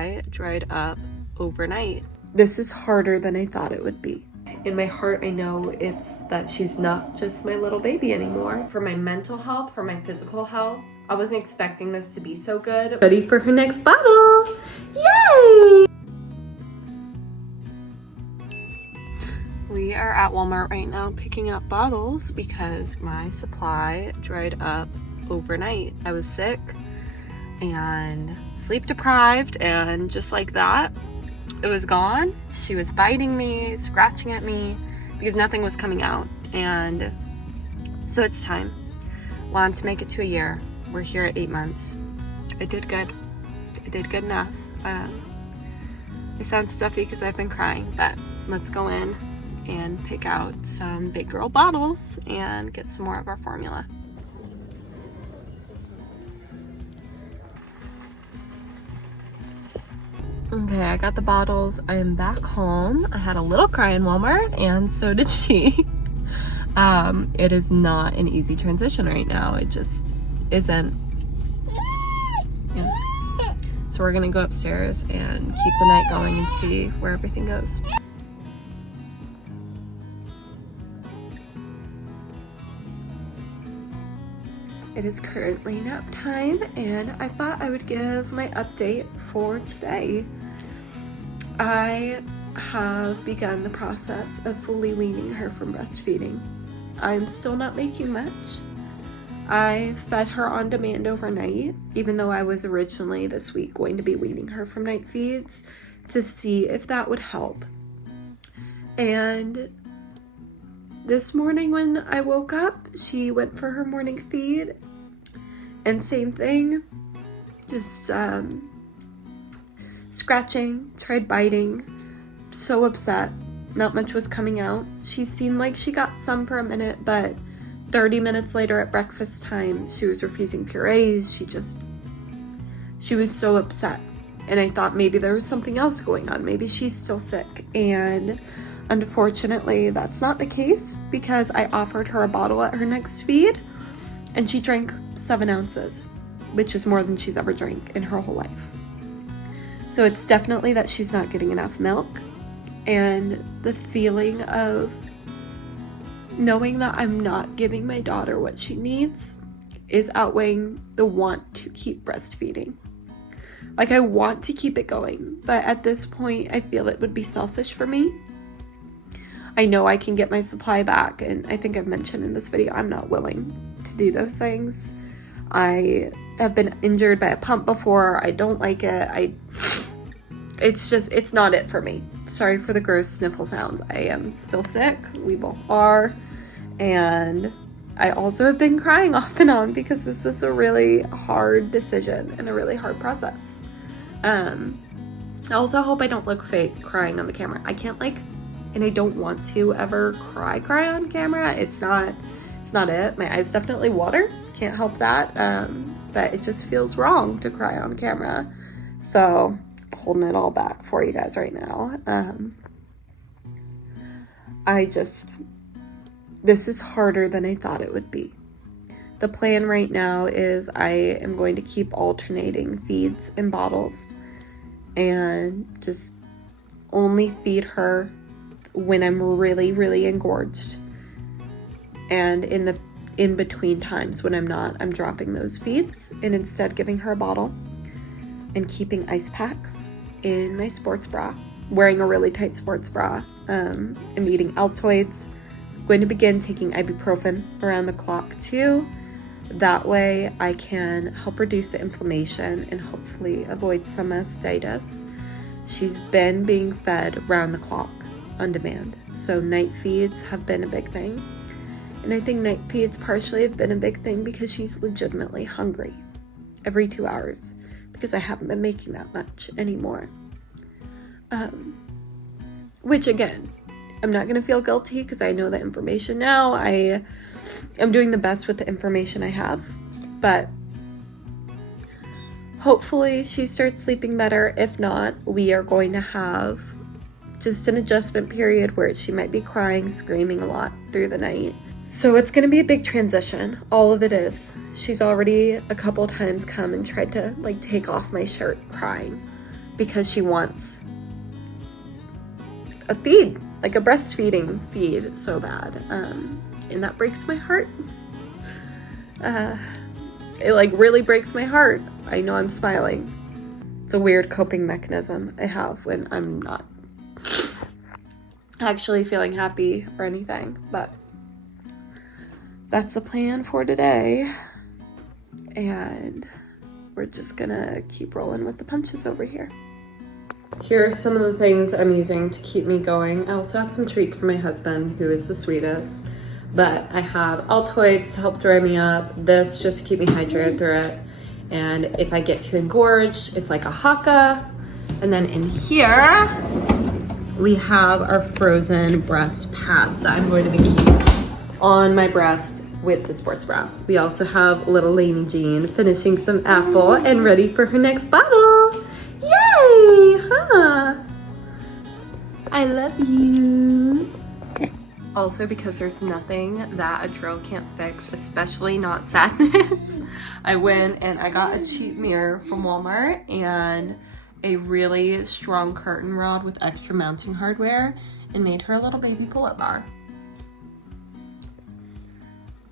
supply dried up overnight. This is harder than I thought it would be. In my heart, I know it's that she's not just my little baby anymore. For my mental health, for my physical health, I wasn't expecting this to be so good. Ready for her next bottle. Yay! We are at Walmart right now picking up bottles because my supply dried up overnight. I was sick and sleep deprived, and just like that, it was gone. She was biting me, scratching at me because nothing was coming out. And so it's time. Want to make it to a year. We're here at 8 months. I did good. I did good enough. I sound stuffy because I've been crying, but let's go in and pick out some big girl bottles and get some more of our formula. Okay, I got the bottles. I am back home. I had a little cry in Walmart, and so did she. It is not an easy transition right now. It just isn't. Yeah. So we're gonna go upstairs and keep the night going and see where everything goes. It is currently nap time, and I thought I would give my update for today. I have begun the process of fully weaning her from breastfeeding. I'm still not making much. I fed her on demand overnight, even though I was originally this week going to be weaning her from night feeds to see if that would help. And this morning when I woke up, she went for her morning feed, and same thing, just scratching, tried biting, so upset, not much was coming out. She seemed like she got some for a minute, but 30 minutes later at breakfast time, she was refusing purees. She was so upset, and I thought maybe there was something else going on. Maybe she's still sick, and unfortunately, that's not the case because I offered her a bottle at her next feed and she drank 7 ounces, which is more than she's ever drank in her whole life. So it's definitely that she's not getting enough milk, and the feeling of knowing that I'm not giving my daughter what she needs is outweighing the want to keep breastfeeding. Like, I want to keep it going, but at this point, I feel it would be selfish for me. I know I can get my supply back, and I think I've mentioned in this video, I'm not willing to do those things. I have been injured by a pump before. I don't like it. It's not it for me. Sorry for the gross sniffle sounds. I am still sick. We both are. And I also have been crying off and on because this is a really hard decision and a really hard process. I also hope I don't look fake crying on the camera. I can't and I don't want to ever cry on camera. It's not it. My eyes definitely water. Can't help that. But it just feels wrong to cry on camera. So holding it all back for you guys right now. This is harder than I thought it would be. The plan right now is I am going to keep alternating feeds and bottles and just only feed her when I'm really, really engorged. And in between times when I'm not, I'm dropping those feeds and instead giving her a bottle and keeping ice packs in my sports bra, wearing a really tight sports bra. I'm eating Altoids. I'm going to begin taking ibuprofen around the clock too. That way I can help reduce the inflammation and hopefully avoid some mastitis. She's been being fed round the clock on demand, so night feeds have been a big thing. And I think night feeds partially have been a big thing because she's legitimately hungry every 2 hours because I haven't been making that much anymore. Which again, I'm not gonna feel guilty because I know the information now. I am doing the best with the information I have, but hopefully she starts sleeping better. If not, we are going to have just an adjustment period where she might be crying, screaming a lot through the night. So it's going to be a big transition. All of it is. She's already a couple times come and tried to take off my shirt crying because she wants a feed, like a breastfeeding feed so bad. And that breaks my heart. It like really breaks my heart. I know I'm smiling. It's a weird coping mechanism I have when I'm not actually feeling happy or anything, but that's the plan for today. And we're just gonna keep rolling with the punches over here. Here are some of the things I'm using to keep me going. I also have some treats for my husband, who is the sweetest. But I have Altoids to help dry me up, this just to keep me hydrated through it. And if I get too engorged, it's like a haka. And then in here, we have our frozen breast pads that I'm going to be keeping on my breast with the sports bra. We also have little Lainey Jean finishing some apple and ready for her next bottle. Yay, huh? I love you. Also, because there's nothing that a drill can't fix, especially not sadness, I went and I got a cheap mirror from Walmart and a really strong curtain rod with extra mounting hardware and made her a little baby pull-up bar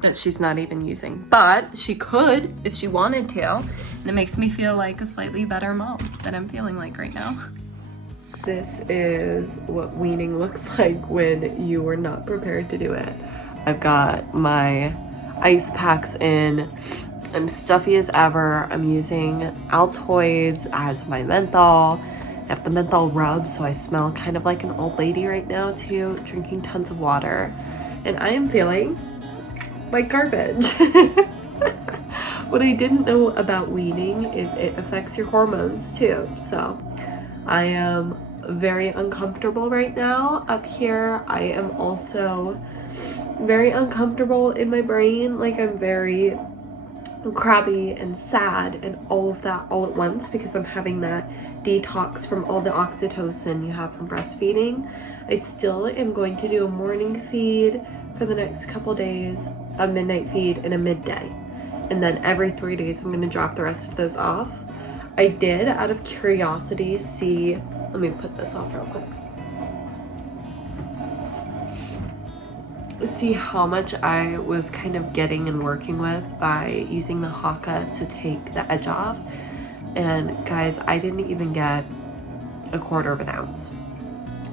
that she's not even using, but she could if she wanted to, and it makes me feel like a slightly better mom than I'm feeling like right now. This is what weaning looks like when you were not prepared to do it. I've got my ice packs in. I'm stuffy as ever. I'm using Altoids as my menthol. I have the menthol rub, so I smell kind of like an old lady right now too, drinking tons of water. And I am feeling like garbage. What I didn't know about weaning is it affects your hormones too. So I am very uncomfortable right now up here. I am also very uncomfortable in my brain. Like I'm very crabby and sad and all of that all at once because I'm having that detox from all the oxytocin you have from breastfeeding. I still am going to do a morning feed for the next couple days, a midnight feed, and a midday. And then every 3 days I'm going to drop the rest of those off. I did, out of curiosity, see, let me put this off real quick. See how much I was kind of getting and working with by using the haka to take the edge off. And guys, I didn't even get a 1/4 of an ounce.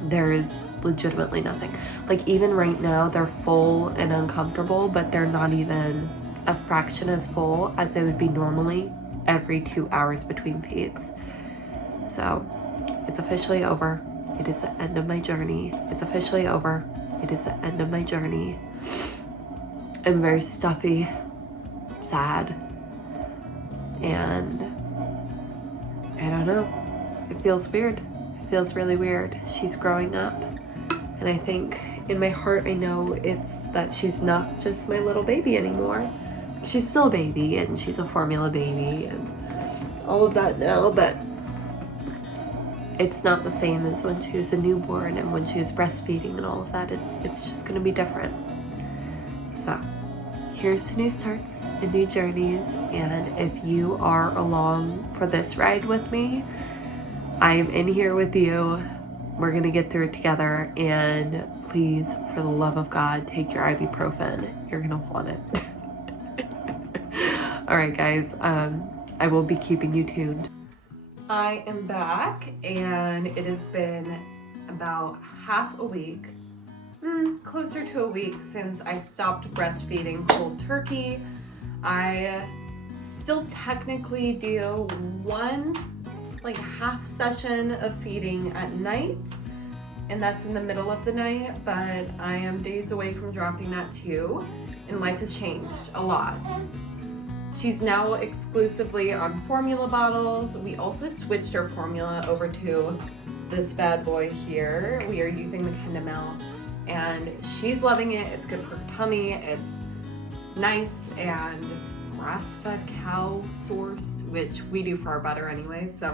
There is legitimately nothing. Like even right now, they're full and uncomfortable, but they're not even a fraction as full as they would be normally every 2 hours between feeds. So it's officially over. It is the end of my journey. It's officially over. It is the end of my journey. I'm very stuffy, sad, and I don't know. It feels weird. It feels really weird. She's growing up, and I think in my heart I know it's that she's not just my little baby anymore. She's still a baby, and she's a formula baby, and all of that now, but it's not the same as when she was a newborn and when she was breastfeeding and all of that. It's just gonna be different. So here's to new starts and new journeys, and if you are along for this ride with me, I am in here with you. We're gonna get through it together, and please, for the love of God, take your ibuprofen. You're gonna want it. All right, guys, I will be keeping you tuned. I am back, and it has been about half a week, closer to a week since I stopped breastfeeding cold turkey. I still technically do one like half session of feeding at night, and that's in the middle of the night, but I am days away from dropping that too, and life has changed a lot. She's now exclusively on formula bottles. We also switched her formula over to this bad boy here. We are using the Kendamel, and she's loving it. It's good for her tummy. It's nice and grass-fed cow sourced, which we do for our butter anyway, so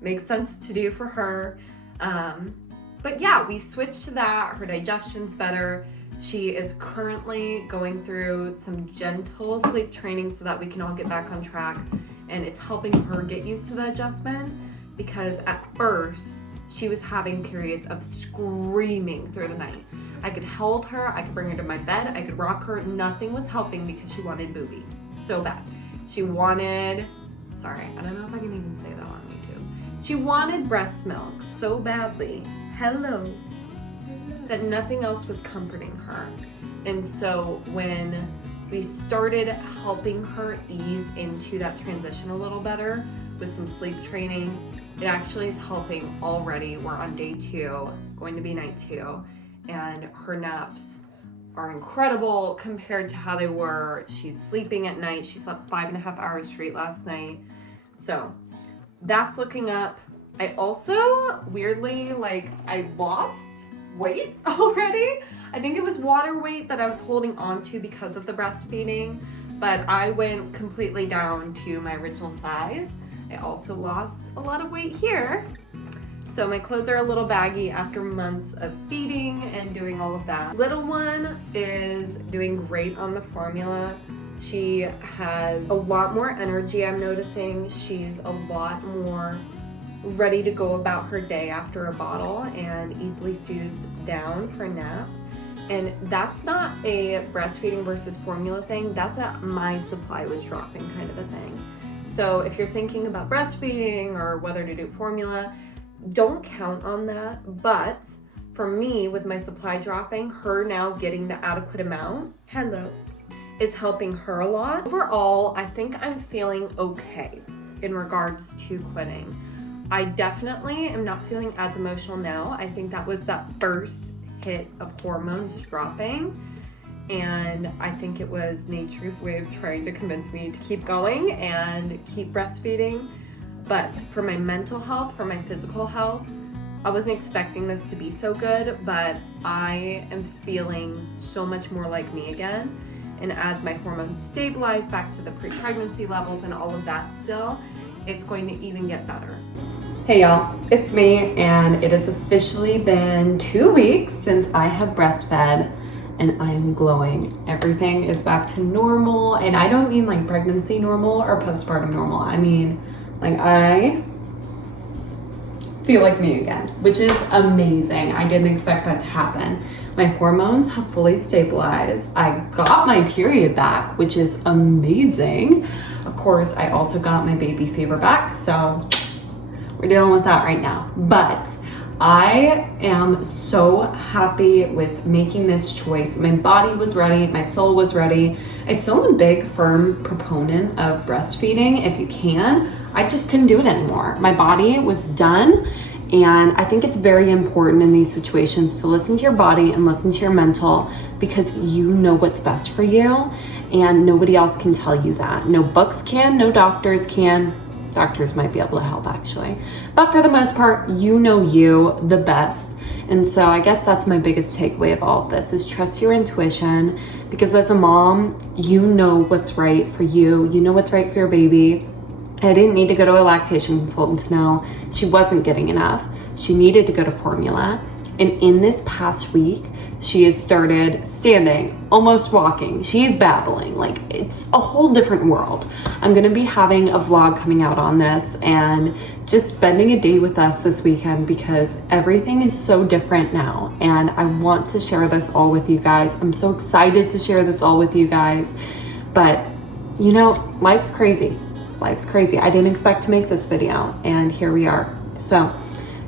makes sense to do for her. But yeah, we switched to that. Her digestion's better. She is currently going through some gentle sleep training so that we can all get back on track, and it's helping her get used to the adjustment. because at first she was having periods of screaming through the night. I could hold her, I could bring her to my bed, I could rock her. Nothing was helping because she wanted booby so bad. She wanted, sorry, I don't know if I can even say that on YouTube. She wanted breast milk so badly, hello, that nothing else was comforting her. And so when we started helping her ease into that transition a little better with some sleep training, it actually is helping already. We're on day 2, going to be night 2, and her naps are incredible compared to how they were. She's sleeping at night. She slept 5.5 hours straight last night. So that's looking up. I also, weirdly, I lost weight already. I think it was water weight that I was holding on to because of the breastfeeding, but I went completely down to my original size. I also lost a lot of weight here. So my clothes are a little baggy after months of feeding and doing all of that. Little one is doing great on the formula. She has a lot more energy, I'm noticing. She's a lot more ready to go about her day after a bottle and easily soothed down for a nap. And that's not a breastfeeding versus formula thing. That's a my supply was dropping kind of a thing. So if you're thinking about breastfeeding or whether to do formula, don't count on that. But for me, with my supply dropping, her now getting the adequate amount, is helping her a lot. Overall, I think I'm feeling okay in regards to quitting. I definitely am not feeling as emotional now. I think that was that first hit of hormones dropping, and I think it was nature's way of trying to convince me to keep going and keep breastfeeding. But for my mental health, for my physical health, I wasn't expecting this to be so good, but I am feeling so much more like me again. And as my hormones stabilize back to the pre-pregnancy levels and all of that still, it's going to even get better. Hey y'all, it's me, and it has officially been 2 weeks since I have breastfed, and I am glowing. Everything is back to normal, and I don't mean like pregnancy normal or postpartum normal. I mean, like, I feel like me again, which is amazing. I didn't expect that to happen. My hormones have fully stabilized. I got my period back, which is amazing. Of course, I also got my baby fever back, so we're dealing with that right now. But I am so happy with making this choice. My body was ready, my soul was ready. I still am a big, firm proponent of breastfeeding if you can. I just couldn't do it anymore. My body was done. And I think it's very important in these situations to listen to your body and listen to your mental, because you know what's best for you, and nobody else can tell you that. No books can, no doctors can. Doctors might be able to help actually. But for the most part, you know you the best. And so I guess that's my biggest takeaway of all of this is trust your intuition, because as a mom, you know what's right for you. You know what's right for your baby. I didn't need to go to a lactation consultant to know she wasn't getting enough. She needed to go to formula. And in this past week, she has started standing, almost walking. She's babbling. Like, it's a whole different world. I'm gonna be having a vlog coming out on this and just spending a day with us this weekend, because everything is so different now. And I want to share this all with you guys. I'm so excited to share this all with you guys. But, you know, life's crazy. Life's crazy. I didn't expect to make this video, and here we are. So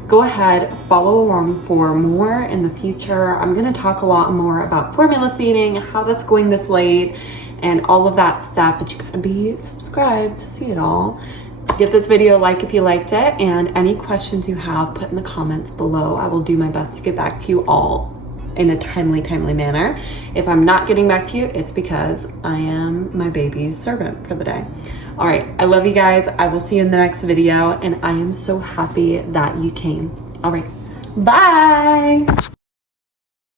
go ahead, follow along for more in the future. I'm gonna talk a lot more about formula feeding, how that's going this late, and all of that stuff, but you gotta be subscribed to see it all. Give this video a like if you liked it, and any questions you have, put in the comments below. I will do my best to get back to you all in a timely manner. If I'm not getting back to you, it's because I am my baby's servant for the day. All right, I love you guys. I will see you in the next video, and I am so happy that you came. All right, bye.